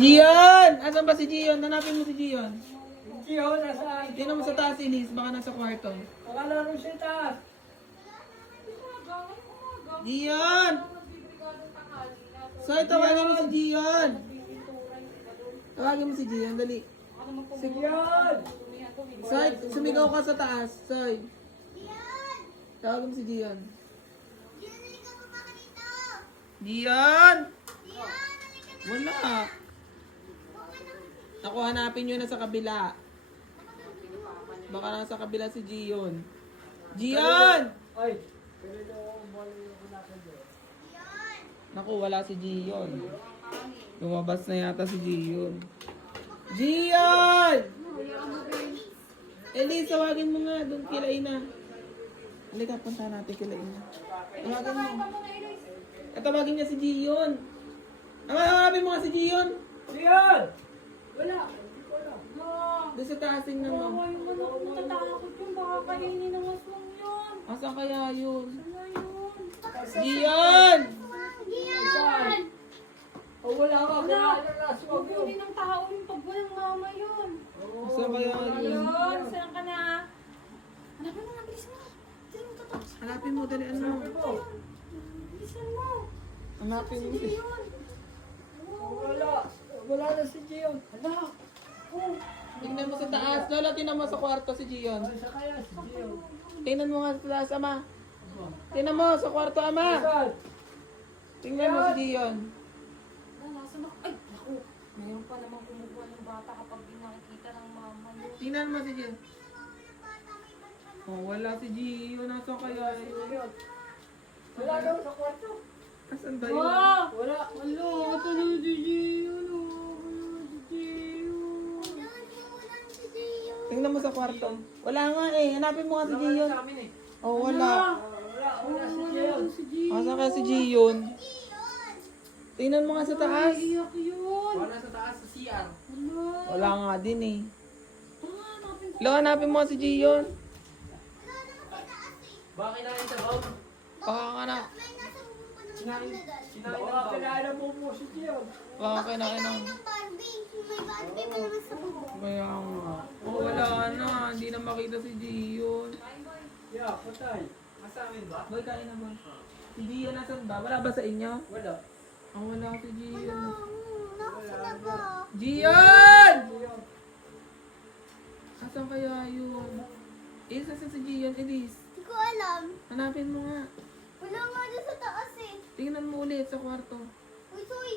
Gian! Asan ba si Gian? Hanapin mo si Gian. Gion, nasaan? Tingnan mo sa taas, Elise. Baka nasa kwarto. Pakalaro siya taas. Gian! Soy, tawagin mo si Gian. Tawagin mo si Gian, dali. Gion! Soy, sumigaw ka sa taas. Soy. Tawagin mo si Gian. Gian! Wala. Ako, hanapin nyo na sa kabila. Baka nasa kabila si Gian. Gian! Ay! Pero balik ako na kayo. Naku, wala si Gian. Lumabas na yata si Gian. Gian! Elise, tawagin mo nga doon kila Ina. Halika, punta natin kila Ina. Tawagin mo. Tawagin niya si Gian. Hanapin mo nga si Gian. Gion! Wala! Hindi ko alam. Doon sa taasing na mo. Yung manok, natatakot yun. Baka kainin ng aswang yun. Asan kaya yun? Ano yun? Gian! Saan? O wala ka, wala na naswag yun. Hindi ng tao yung pag walang mama yun. Asan kaya yun? Ayun, saan ka na? Hanapin mo na, bilisan mo. Dali mo tatak. Hanapin mo, dali ano. Sabi mo. Bilisan mo. Hanapin mo si... Ayun. Wala. Wala na si Gion. Hala. Oh. Tingnan mo sa taas. Lola, tingnan mo sa kwarto si Gian. Ay, sa kaya si Gion. Tingnan mo nga sa taas, Ama. Tingnan mo sa kwarto, Ama. Saan? Tingnan mo si Gian. Nasa na. Ay, naku. Mayroon pa namang kumukuha ng bata kapag di nakikita ng mama yun. Tingnan mo si Gian. Oh, wala si Gian. Nasaan kaya yun? Gion. Wala daw sa kwarto. Asan ba yun? Wala. Ano? Matalo si Gio. Tingnan mo sa kwarto. Wala nga eh. Hanapin mo nga si Gian. Oh, wala. Wala si Gion. Asan kaya si Gian? Tingnan mo nga sa taas. Iyak yun. Wala sa taas sa CR. Ano? Wala nga din eh. Hanapin ko. Lo, hanapin mo nga si Gian. Baka kinain sa baon. Baka nga na. Kinain ng Baka baon. kailangan mo si Gion. Baka kailangan ng... Kaya nga. Oh, wala na. Hindi na makita si Gian. Yeah, patay. Nasa amin ba? Boy, kain na ba? Si Gian nasan ba? Wala ba sa inyo? Wala. Ang wala si Gian. Wala na. Gian! Gion. Asan kaya yun? Elise, asan si Gian? Elise, Hindi ko alam. hanapin mo nga. Wala nga dyan sa taas eh. Tingnan mo ulit sa kwarto. Uy, Soy!